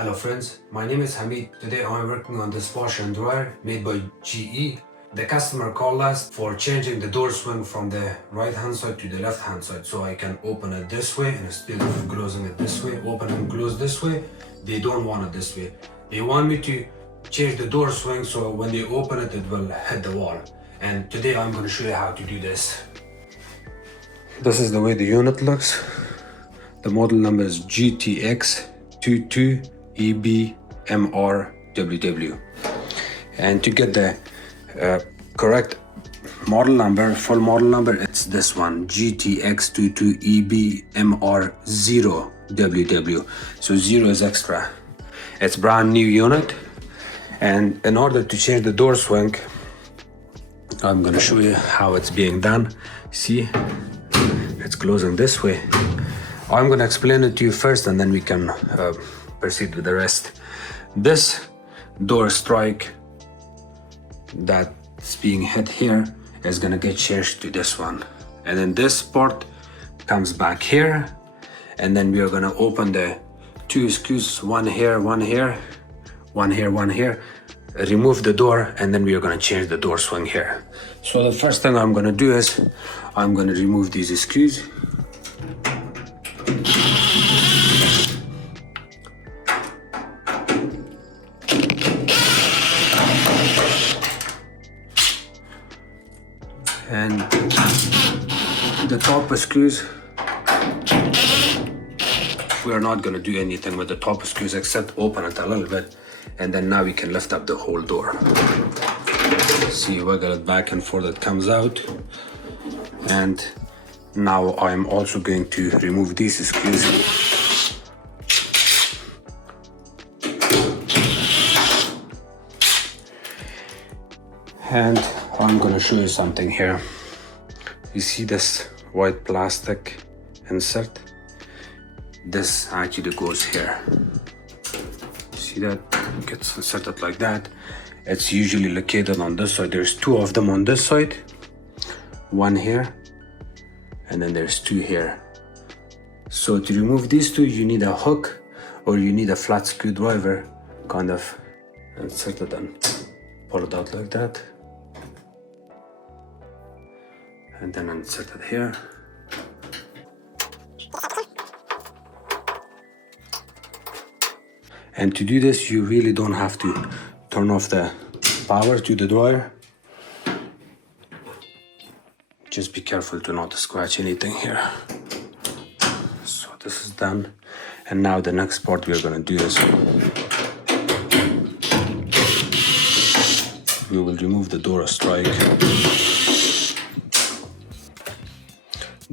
Hello friends, my name is Hameed. Today I'm working on this washer and dryer made by GE. The customer called us for changing the door swing from the right hand side to the left hand side, so I can open it this way instead of closing it this way. Open and close this way. They don't want it this way. They want me to change the door swing so when they open it, it will hit the wall. And today I'm going to show you how to do this. This is the way the unit looks. The model number is GTX22EBMRWW. And to get the correct model number, full model number, it's this one, GTX22EBMR0WW. So 0 is extra. It's brand new unit. And in order to change the door swing, I'm gonna show you how it's being done. See, it's closing this way. I'm gonna explain it to you first and then we can proceed with the rest. This door strike that's being hit here is gonna get changed to this one. And then this part comes back here. And then we are gonna open the two screws, one here, one here, one here, one here. Remove the door and then we are gonna change the door swing here. So the first thing I'm gonna do is I'm gonna remove these screws. And the top screws, we are not going to do anything with the top screws except open it a little bit, and then now we can lift up the whole door. See, wiggle it back and forth, it comes out. And now I'm also going to remove these screws. And I'm gonna show you something here. You see this white plastic insert? This actually goes here. See that? It gets inserted like that. It's usually located on this side. There's two of them on this side. One here, and then there's two here. So to remove these two, you need a hook or you need a flat screwdriver, kind of insert it and pull it out like that. And then insert it here. And to do this, you really don't have to turn off the power to the dryer. Just be careful to not scratch anything here. So this is done. And now the next part we're gonna do is we will remove the door strike.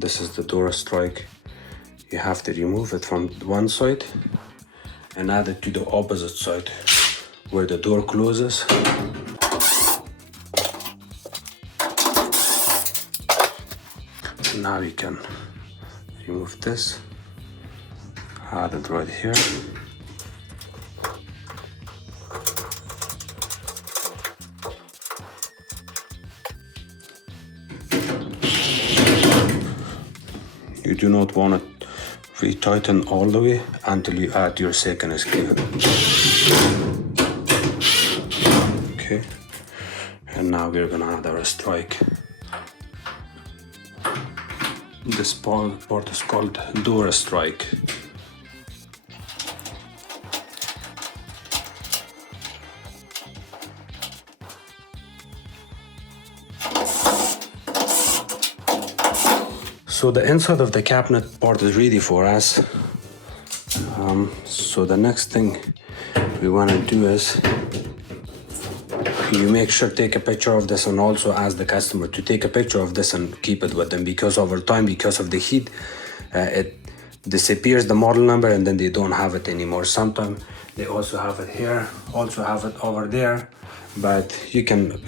This is the door strike. You have to remove it from one side and add it to the opposite side where the door closes. Now you can remove this, add it right here. You do not want to re-tighten all the way until you add your second screw. Okay, and now we're gonna add our strike. This part is called door strike. So the inside of the cabinet part is ready for us. So the next thing we want to do is you make sure take a picture of this and also ask the customer to take a picture of this and keep it with them, because over time, because of the heat, it disappears the model number and then they don't have it anymore. Sometimes they also have it here, also have it over there, but you can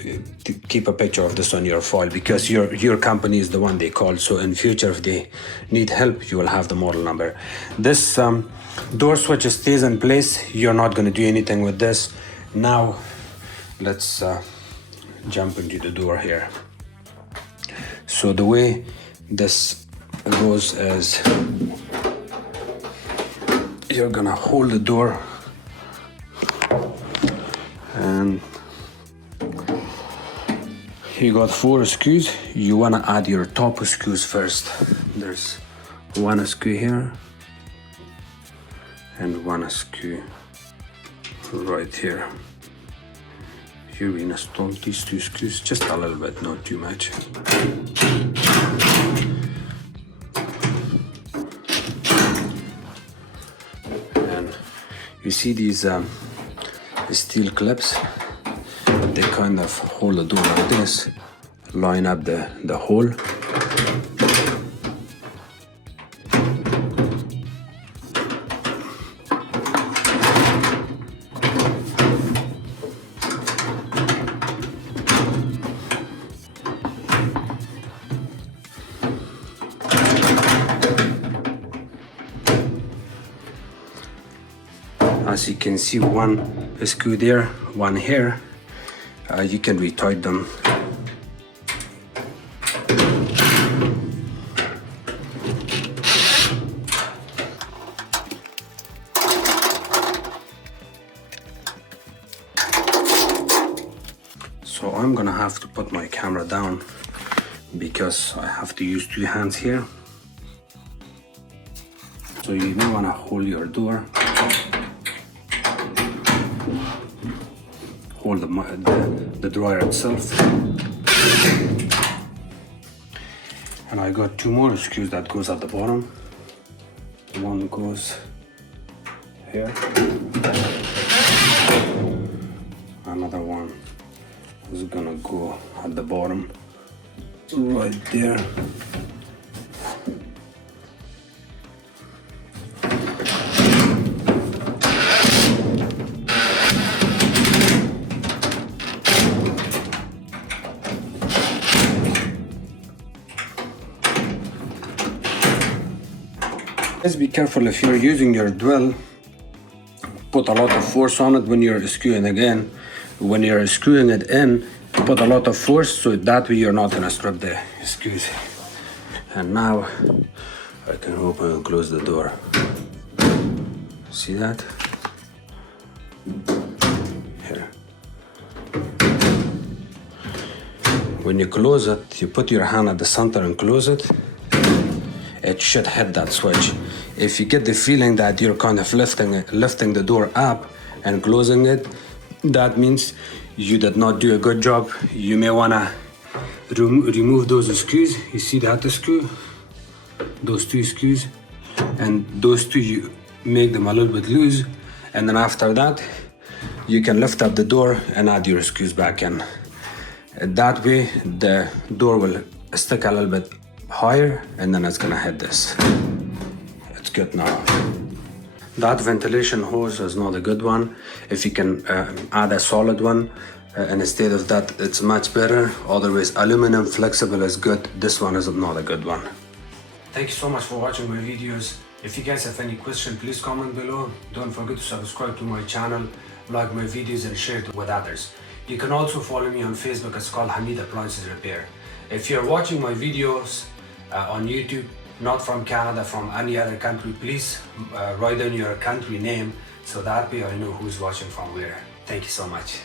keep a picture of this on your file because your company is the one they call. So in future, if they need help, you will have the model number. This door switch stays in place. You're not going to do anything with this. Now let's jump into the door here. So the way this goes is you're gonna hold the door And you got 4 screws. You want to add your top screws first. There's 1 screw here and 1 screw right here. Here we install these 2 screws, just a little bit, not too much. And you see these steel clips, they kind of hold the door like this, line up the hole. As you can see, 1 screw there, 1 here. You can retighten them. So I'm gonna have to put my camera down because I have to use 2 hands here. So you may wanna hold your door. Hold the drawer itself. And I got 2 more screws that goes at the bottom. 1 goes here. Another one is gonna go at the bottom, right there. Just be careful if you're using your drill. Put a lot of force on it when you're screwing again. When you're screwing it in, put a lot of force so that way you're not gonna strip the screws. And now I can open and close the door. See that? Here. When you close it, you put your hand at the center and close it. It should hit that switch. If you get the feeling that you're kind of lifting the door up and closing it, that means you did not do a good job. You may wanna remove those screws. You see that screw? Those 2 screws. And those 2, you make them a little bit loose. And then after that, you can lift up the door and add your screws back in. That way, the door will stick a little bit higher and then it's gonna hit this. It's good now. That ventilation hose is not a good one. If you can add a solid one instead of that, it's much better. Otherwise, aluminum flexible is good. This one is not a good one. Thank you so much for watching my videos. If you guys have any question, please comment below. Don't forget to subscribe to my channel, like my videos and share it with others. You can also follow me on Facebook. It's called Hameed Appliances Repair. If you're watching my videos on YouTube, not from Canada, from any other country, please write down your country name so that way I know who's watching from where. Thank you so much.